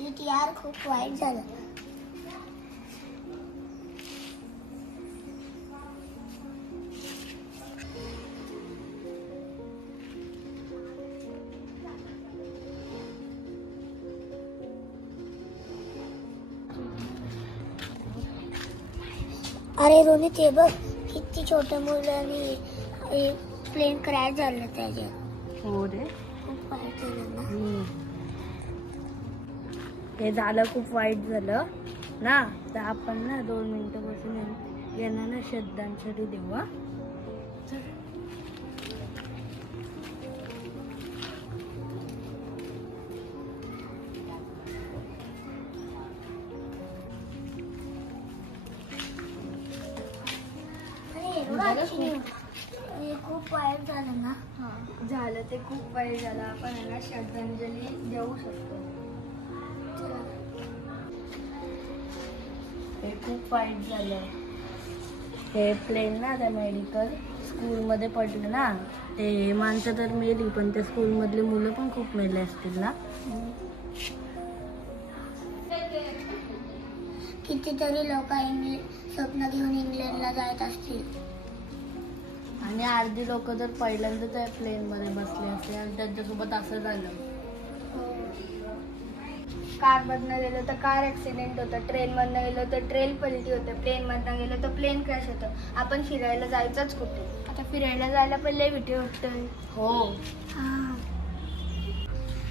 Shit यार, खूप वाईट झालं. अरे रोनित, हे बघ किती छोट्या मुलांनी प्लेन क्रॅश झालं त्याच्यात. हो रे, खूप वाईट झालं ना. हे झालं, खूप वाईट झालं ना. तर आपण ना 2 मिनिटं बसून यांना ना श्रद्धांजली देऊ. हा, खूप वाईट झालं ना. झालं ते खूप वाईट झालं. आपण यांना श्रद्धांजली देऊ शकतो. हे खूप वाईट झालं. हे प्लेन ना त्या मेडिकल स्कूलमध्ये पडलं ना. ते माणसं तर मेली, पण त्या स्कूलमधली मुलं पण खूप मेले असतील ना. कितीतरी लोक स्वप्न घेऊन इंग्लंडला जात असतील. आणि अर्धी लोक तर पहिल्यांदा त्या प्लेन मध्ये बसले असते आणि त्यांच्यासोबत असं झालं. कार मधनं गेलो तर कार ऍक्सिडेंट होतं, ट्रेन मधनं गेलो तर ट्रेन पलटी होतं, प्लेन मधनं गेलो तर प्लेन क्रॅश होतं. आपण फिरायला जायचंच कुठे? आता फिरायला जायला पहिले भीती वाटतंय. हो,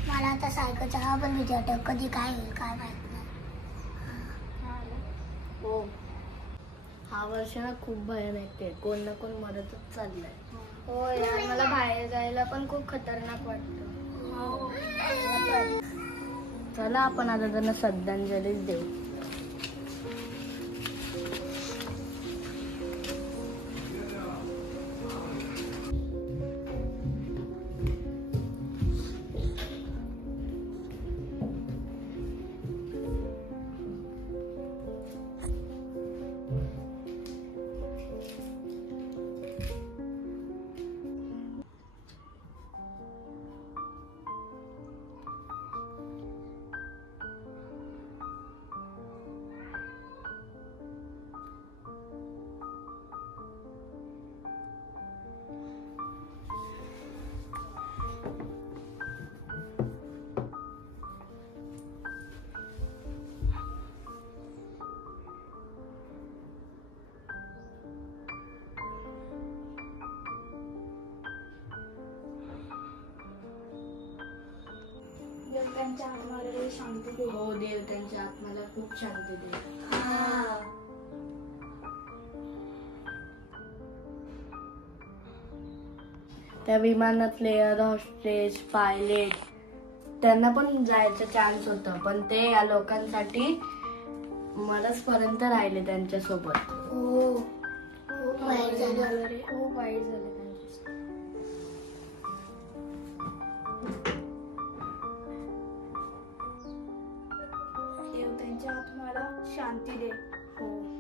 मला आता सायकलचा हा पण भीती वाटत, कधी काय होईल काय माहित नाही. हो, हा वर्ष ना खूप भयानक आहे. कोण ना कोण मरतच चाललंय. हो यार, मला बाहेर जायला पण खूप खतरनाक वाटतं. चला आपण आता त्यांना श्रद्धांजलीच देऊ. त्यांच्या आत्म्याला शांती दे. हो देव, त्यांच्या आत्म्याला खूप शांती दे. त्या विमानातले एअर हॉस्टेस, पायलट, त्यांना पण जायचं चान्स होतं, पण ते या लोकांसाठी मरसपर्यंत राहिले त्यांच्यासोबत. हो, खूप वाईट झालं. खूप वाईट झालं. देव त्यांच्या आत्म्याला शांती दे. हो.